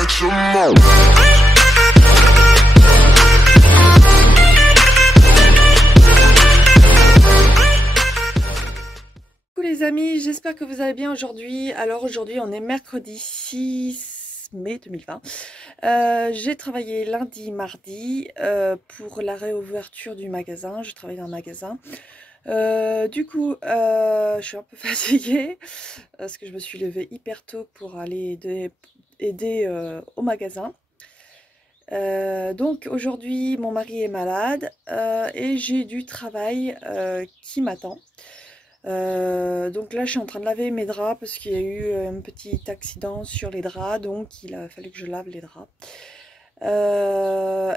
Coucou les amis, j'espère que vous allez bien aujourd'hui. Alors aujourd'hui on est mercredi 6 mai 2020. J'ai travaillé lundi, mardi pour la réouverture du magasin. Je travaille dans un magasin. Je suis un peu fatiguée parce que je me suis levée hyper tôt pour aller aider au magasin. Donc aujourd'hui mon mari est malade et j'ai du travail qui m'attend. Donc là je suis en train de laver mes draps parce qu'il y a eu un petit accident sur les draps, donc il a fallu que je lave les draps.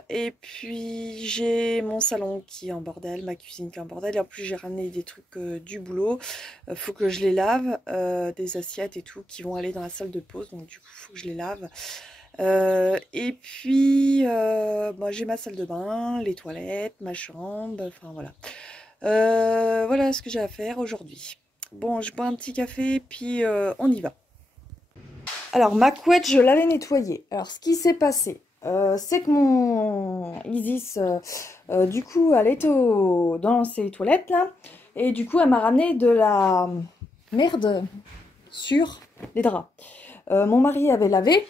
Et puis j'ai mon salon qui est en bordel, ma cuisine qui est en bordel, et en plus j'ai ramené des trucs du boulot. Faut que je les lave, des assiettes et tout qui vont aller dans la salle de pause, donc du coup faut que je les lave. Et puis moi j'ai ma salle de bain, les toilettes, ma chambre, enfin voilà. Voilà ce que j'ai à faire aujourd'hui. Bon, je bois un petit café, puis on y va. Alors, ma couette, je l'avais nettoyée. Alors, ce qui s'est passé, c'est que mon Isis, du coup, elle était dans ses toilettes, là. Et du coup, elle m'a ramené de la merde sur les draps. Mon mari avait lavé,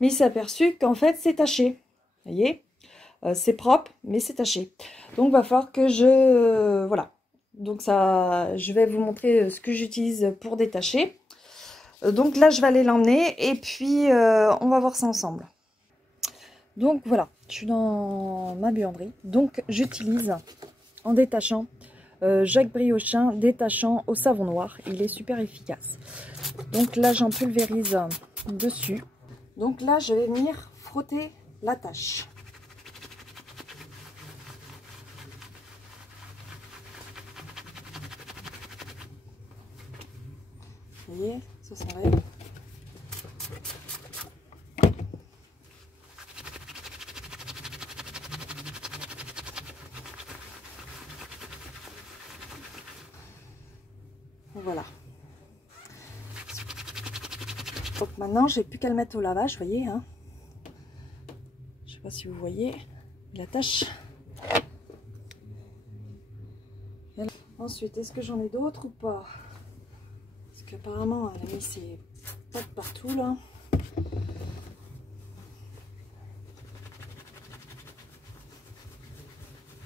mais il s'est aperçu qu'en fait, c'est taché. Vous voyez ? C'est propre, mais c'est taché. Donc, va falloir que je... voilà. Donc, ça, je vais vous montrer ce que j'utilise pour détacher. Donc là, je vais aller l'emmener et puis on va voir ça ensemble. Donc, voilà. Je suis dans ma buanderie. Donc, j'utilise en détachant Jacques Briochin détachant au savon noir. Il est super efficace. Donc là, j'en pulvérise dessus. Donc là, je vais venir frotter la tâche. Vous voyez, ça s'enlève. Voilà. Donc maintenant, j'ai plus qu'à le mettre au lavage, vous voyez. Hein. Je sais pas si vous voyez la tâche. Ensuite, est-ce que j'en ai d'autres ou pas? Parce qu'apparemment, elle a mis ses pattes partout là.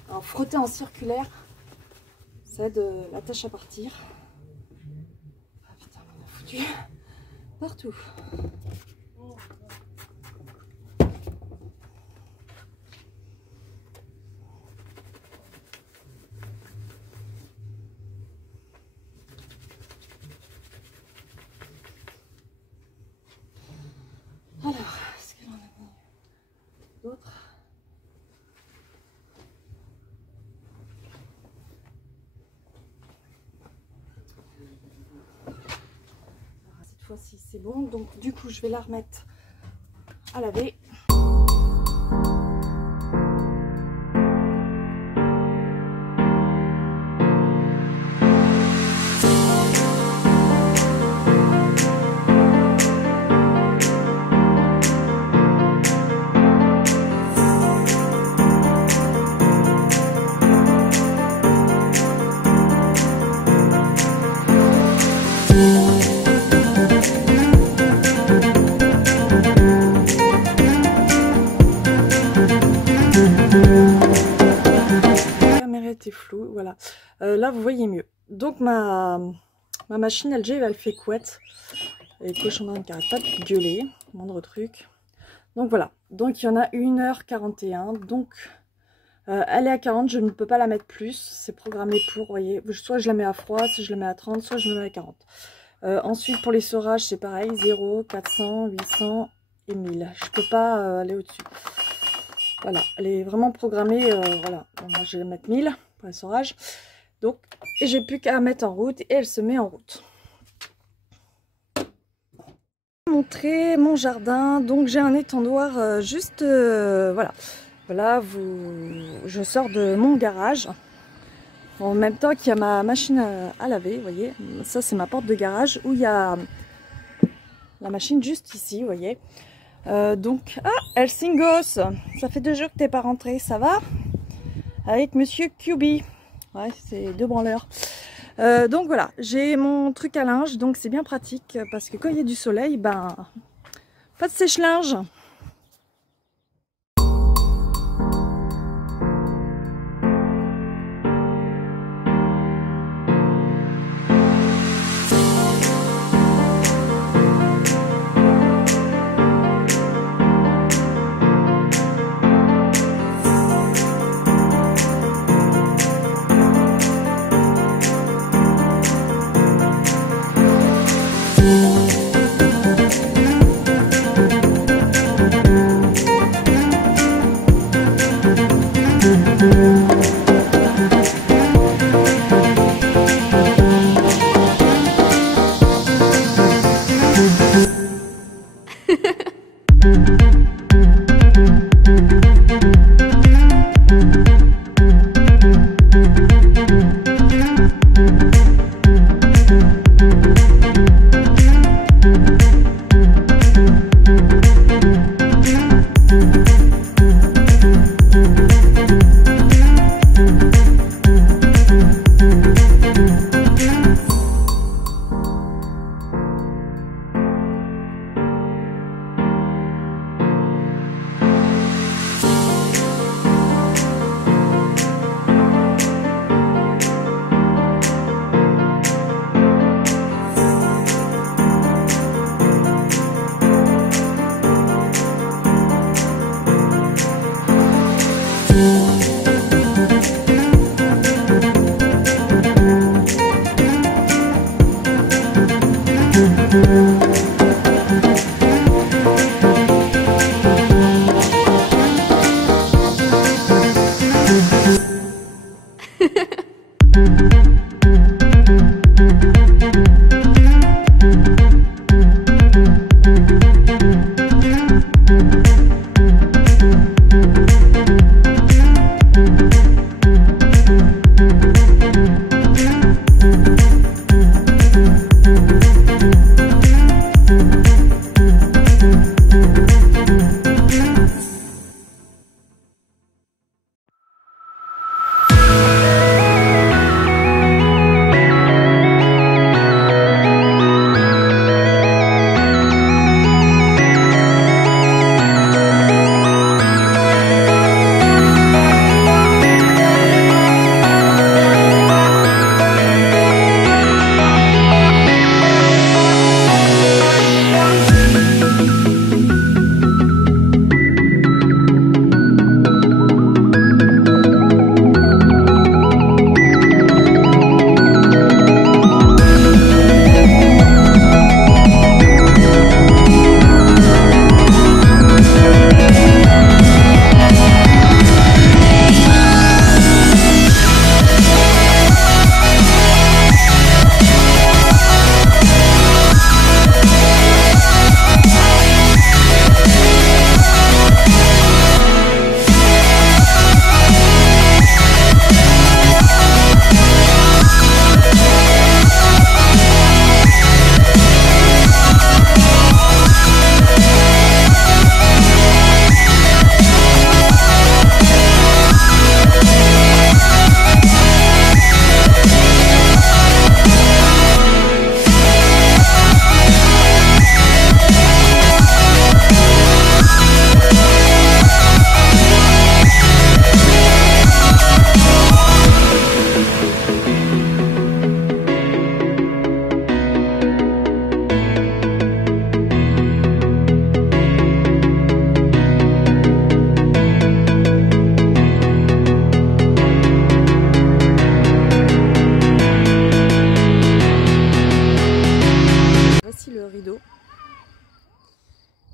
Alors, frotter en circulaire, ça aide la tâche à partir. Ah putain, on a foutu partout. Alors, est-ce qu'elle en a mis d'autres? Cette fois-ci, c'est bon. Donc, du coup, je vais la remettre à laver. Flou, voilà. Là vous voyez mieux. Donc ma machine LG elle fait couette et cochon qui arrête pas de gueuler, moindre truc. Donc voilà, donc il y en a 1h41, donc elle est à 40, je ne peux pas la mettre plus, c'est programmé pour, vous voyez, soit je la mets à froid, soit je la mets à 30, soit je me mets à 40. Ensuite pour les seurages c'est pareil, 0, 400, 800 et 1000, je peux pas aller au-dessus. Voilà, elle est vraiment programmée, voilà, bon, moi je vais mettre 1000 pour les seurages. Donc, et j'ai plus qu'à mettre en route et elle se met en route. Je vais vous montrer mon jardin, donc j'ai un étendoir juste, voilà. Voilà, je sors de mon garage. En même temps qu'il y a ma machine à laver, vous voyez. Ça c'est ma porte de garage où il y a la machine juste ici, vous voyez. Donc, ah, Helsingos, ça fait 2 jours que t'es pas rentré, ça va? Avec Monsieur QB. Ouais, c'est 2 branleurs. Donc voilà, j'ai mon truc à linge, donc c'est bien pratique parce que quand il y a du soleil, ben, pas de sèche-linge.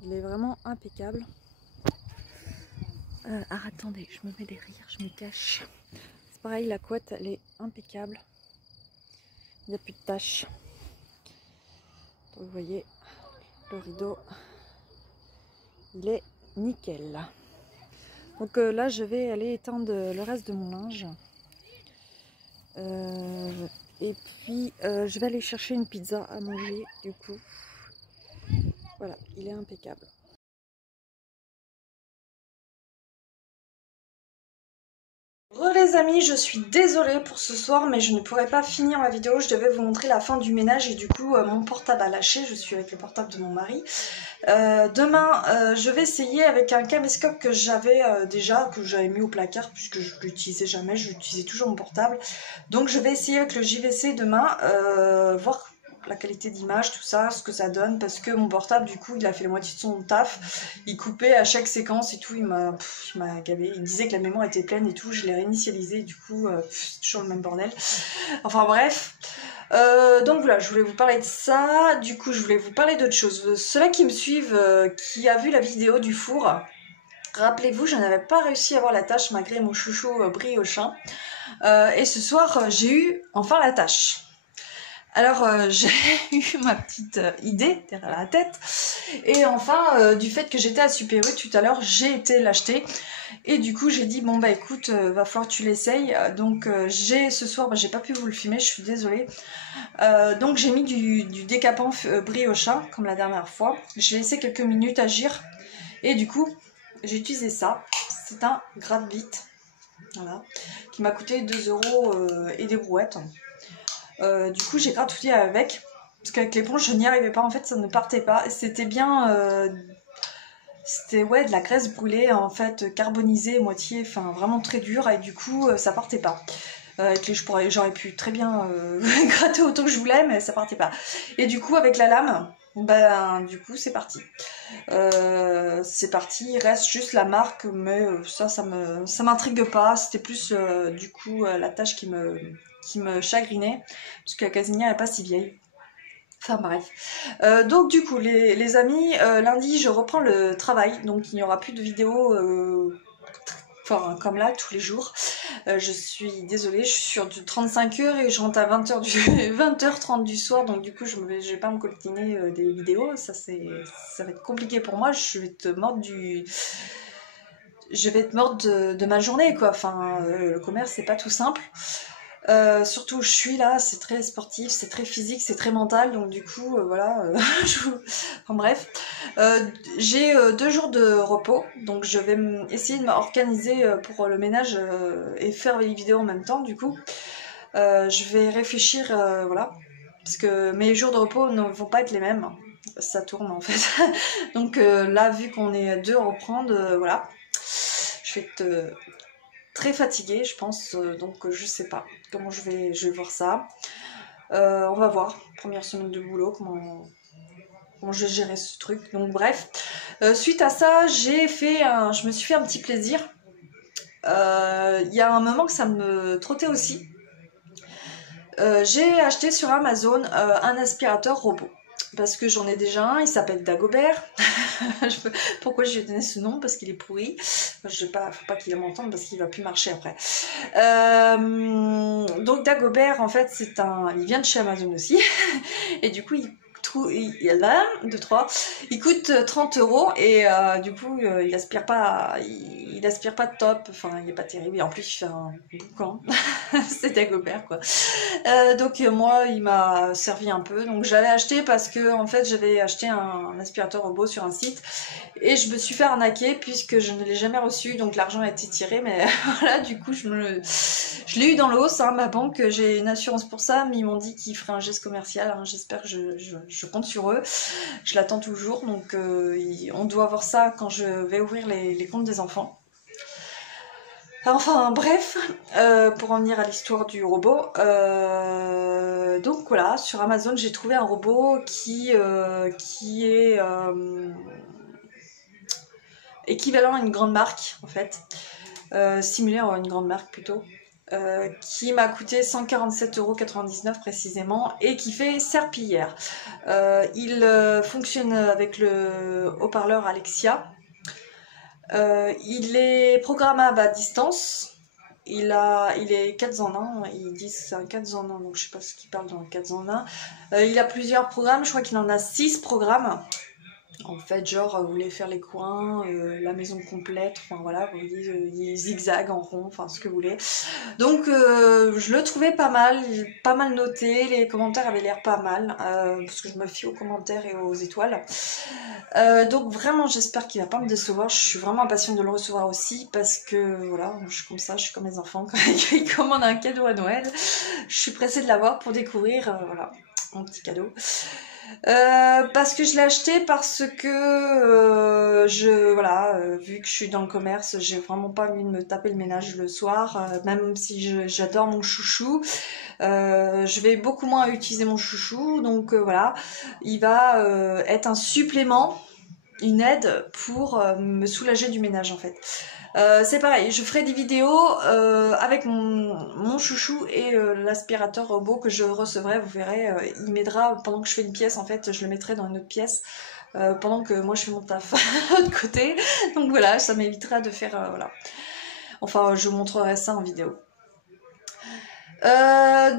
Il est vraiment impeccable. Ah, attendez, je me mets derrière, je me cache. C'est pareil, la couette, elle est impeccable. Il n'y a plus de taches. Donc, vous voyez, le rideau, il est nickel. Donc là, je vais aller étendre le reste de mon linge. Et puis, je vais aller chercher une pizza à manger, du coup. Voilà, il est impeccable. Les amis, je suis désolée pour ce soir, mais je ne pourrais pas finir ma vidéo. Je devais vous montrer la fin du ménage et du coup mon portable a lâché. Je suis avec le portable de mon mari. Demain, je vais essayer avec un caméscope que j'avais déjà, que j'avais mis au placard puisque je l'utilisais jamais. Je l'utilisais toujours mon portable. Donc je vais essayer avec le JVC demain, voir la qualité d'image, tout ça, ce que ça donne, parce que mon portable, du coup, il a fait la moitié de son taf, il coupait à chaque séquence et tout, il m'a gavé, il disait que la mémoire était pleine et tout, je l'ai réinitialisé, du coup, c'est toujours le même bordel. Enfin bref, donc voilà, je voulais vous parler de ça, du coup, je voulais vous parler d'autre chose. Ceux-là qui me suivent, qui a vu la vidéo du four, rappelez-vous, je n'avais pas réussi à avoir la tâche malgré mon chouchou Briochin, et ce soir, j'ai eu enfin la tâche. Alors j'ai eu ma petite idée derrière la tête et enfin du fait que j'étais à Super U tout à l'heure, j'ai été l'acheter et du coup j'ai dit bon bah écoute va falloir que tu l'essayes. Donc j'ai ce soir, j'ai pas pu vous le filmer, je suis désolée. Donc j'ai mis du décapant Briochin comme la dernière fois. J'ai laissé quelques minutes agir et du coup j'ai utilisé ça. C'est un gratte-bite, voilà, qui m'a coûté 2 € et des brouettes. Du coup j'ai gratouillé avec, parce qu'avec l'éponge je n'y arrivais pas, en fait ça ne partait pas, c'était bien, c'était ouais de la graisse brûlée en fait, carbonisée, moitié, enfin vraiment très dure, et du coup ça partait pas. Avec les, j'aurais pu très bien gratter autant que je voulais, mais ça partait pas. Et du coup avec la lame, ben du coup c'est parti. C'est parti, il reste juste la marque, mais ça m'intrigue pas, c'était plus du coup la tâche qui me chagrinait, parce que la casinière n'est pas si vieille. Enfin bref. Donc du coup les amis, lundi je reprends le travail, donc il n'y aura plus de vidéos enfin, comme là tous les jours. Je suis désolée, je suis sur du 35 heures et je rentre à 20h 20h30 du soir, donc du coup je vais pas me coltiner des vidéos, ça va être compliqué pour moi, je vais te mordre de ma journée quoi, enfin le commerce c'est pas tout simple. Surtout où je suis là, c'est très sportif, c'est très physique, c'est très mental, donc du coup voilà, enfin bref. J'ai 2 jours de repos, donc je vais essayer de m'organiser pour le ménage et faire les vidéos en même temps du coup. Je vais réfléchir, voilà, parce que mes jours de repos ne vont pas être les mêmes, ça tourne en fait. Donc là vu qu'on est 2 à reprendre, voilà, je vais être très fatiguée je pense, donc je sais pas comment je vais voir ça. On va voir, première semaine de boulot, comment je vais gérer ce truc, donc bref. Suite à ça, je me suis fait un petit plaisir. Il y a un moment que ça me trottait aussi. J'ai acheté sur Amazon un aspirateur robot. Parce que j'en ai déjà un, il s'appelle Dagobert. Pourquoi je lui ai donné ce nom? Parce qu'il est pourri. Faut pas qu'il m'entende parce qu'il va plus marcher après. Donc Dagobert, en fait, il vient de chez Amazon aussi. Et du coup, il y a là, 2, 3. Il coûte 30 € et du coup, il aspire pas de top. Enfin, il est pas terrible. Et en plus, il fait un boucan. C'est Dagobert, quoi. Donc moi il m'a servi un peu, donc je l'avais acheté parce que en fait j'avais acheté un aspirateur robot sur un site et je me suis fait arnaquer puisque je ne l'ai jamais reçu, donc l'argent a été tiré, mais voilà, du coup je l'ai eu dans l'os, hein, ma banque, j'ai une assurance pour ça, mais ils m'ont dit qu'ils feraient un geste commercial, hein, j'espère que je compte sur eux, je l'attends toujours, donc on doit voir ça quand je vais ouvrir les comptes des enfants. Enfin bref, pour en venir à l'histoire du robot, donc voilà, sur Amazon j'ai trouvé un robot qui est équivalent à une grande marque en fait, simulé à une grande marque plutôt, qui m'a coûté 147,99 € précisément et qui fait serpillière. Il fonctionne avec le haut-parleur Alexia. Il est programmable à distance. Il est 4 en 1. Ils disent que c'est un 4 en 1, donc je sais pas ce qu'il parle dans le 4 en 1. Il a plusieurs programmes, je crois qu'il en a 6 programmes. En fait, genre, vous voulez faire les coins, la maison complète, enfin voilà, vous voyez, il zigzag en rond, enfin ce que vous voulez. Donc, je le trouvais pas mal noté, les commentaires avaient l'air pas mal, parce que je me fie aux commentaires et aux étoiles. Donc vraiment, j'espère qu'il va pas me décevoir, je suis vraiment impatiente de le recevoir aussi, parce que voilà, je suis comme ça, je suis comme les enfants, quand ils commandent un cadeau à Noël, je suis pressée de l'avoir pour découvrir, voilà, mon petit cadeau. Parce que je l'ai acheté parce que vu que je suis dans le commerce, j'ai vraiment pas envie de me taper le ménage le soir, même si j'adore mon chouchou, je vais beaucoup moins utiliser mon chouchou, donc voilà, il va être un supplément, une aide pour me soulager du ménage en fait. C'est pareil, je ferai des vidéos avec mon chouchou et l'aspirateur robot que je recevrai, vous verrez, il m'aidera pendant que je fais une pièce, en fait, je le mettrai dans une autre pièce pendant que moi je fais mon taf de l'autre côté. Donc voilà, ça m'évitera de faire, voilà. Enfin, je vous montrerai ça en vidéo.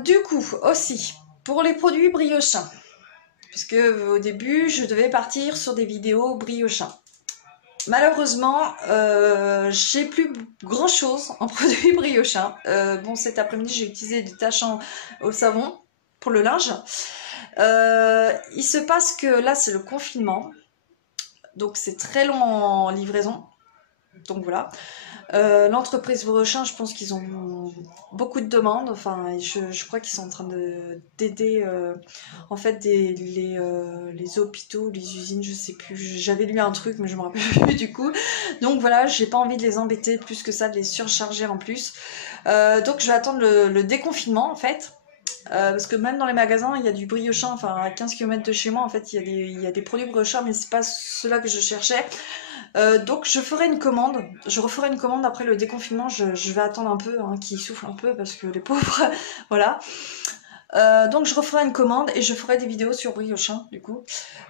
Du coup, aussi, pour les produits briochins, puisque au début, je devais partir sur des vidéos briochins. Malheureusement, j'ai plus grand chose en produits briochins. Bon, cet après-midi, j'ai utilisé des tâches au savon pour le linge. Il se passe que là, c'est le confinement. Donc, c'est très long en livraison. Donc, voilà. L'entreprise Brochin, je pense qu'ils ont beaucoup de demandes. Enfin, je crois qu'ils sont en train d'aider en fait les hôpitaux, les usines, je sais plus. J'avais lu un truc, mais je me rappelle plus du coup. Donc voilà, j'ai pas envie de les embêter plus que ça, de les surcharger en plus. Donc je vais attendre le déconfinement en fait. Parce que même dans les magasins, il y a du Briochin, enfin à 15 km de chez moi, en fait, il y a des produits Briochin, mais c'est pas ceux-là que je cherchais. Donc je ferai une commande, je referai une commande après le déconfinement, je vais attendre un peu, hein, qu'ils soufflent un peu, parce que les pauvres, voilà. Donc je referai une commande et je ferai des vidéos sur Briochin, du coup,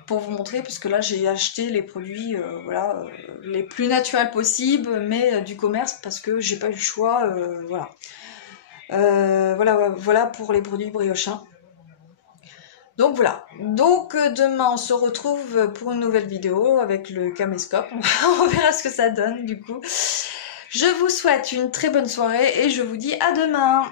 pour vous montrer, parce que là j'ai acheté les produits, voilà, les plus naturels possibles, mais du commerce, parce que j'ai pas eu le choix, voilà. Voilà pour les produits Briochin. Donc voilà, donc demain on se retrouve pour une nouvelle vidéo avec le caméscope, on verra ce que ça donne du coup. Je vous souhaite une très bonne soirée et je vous dis à demain.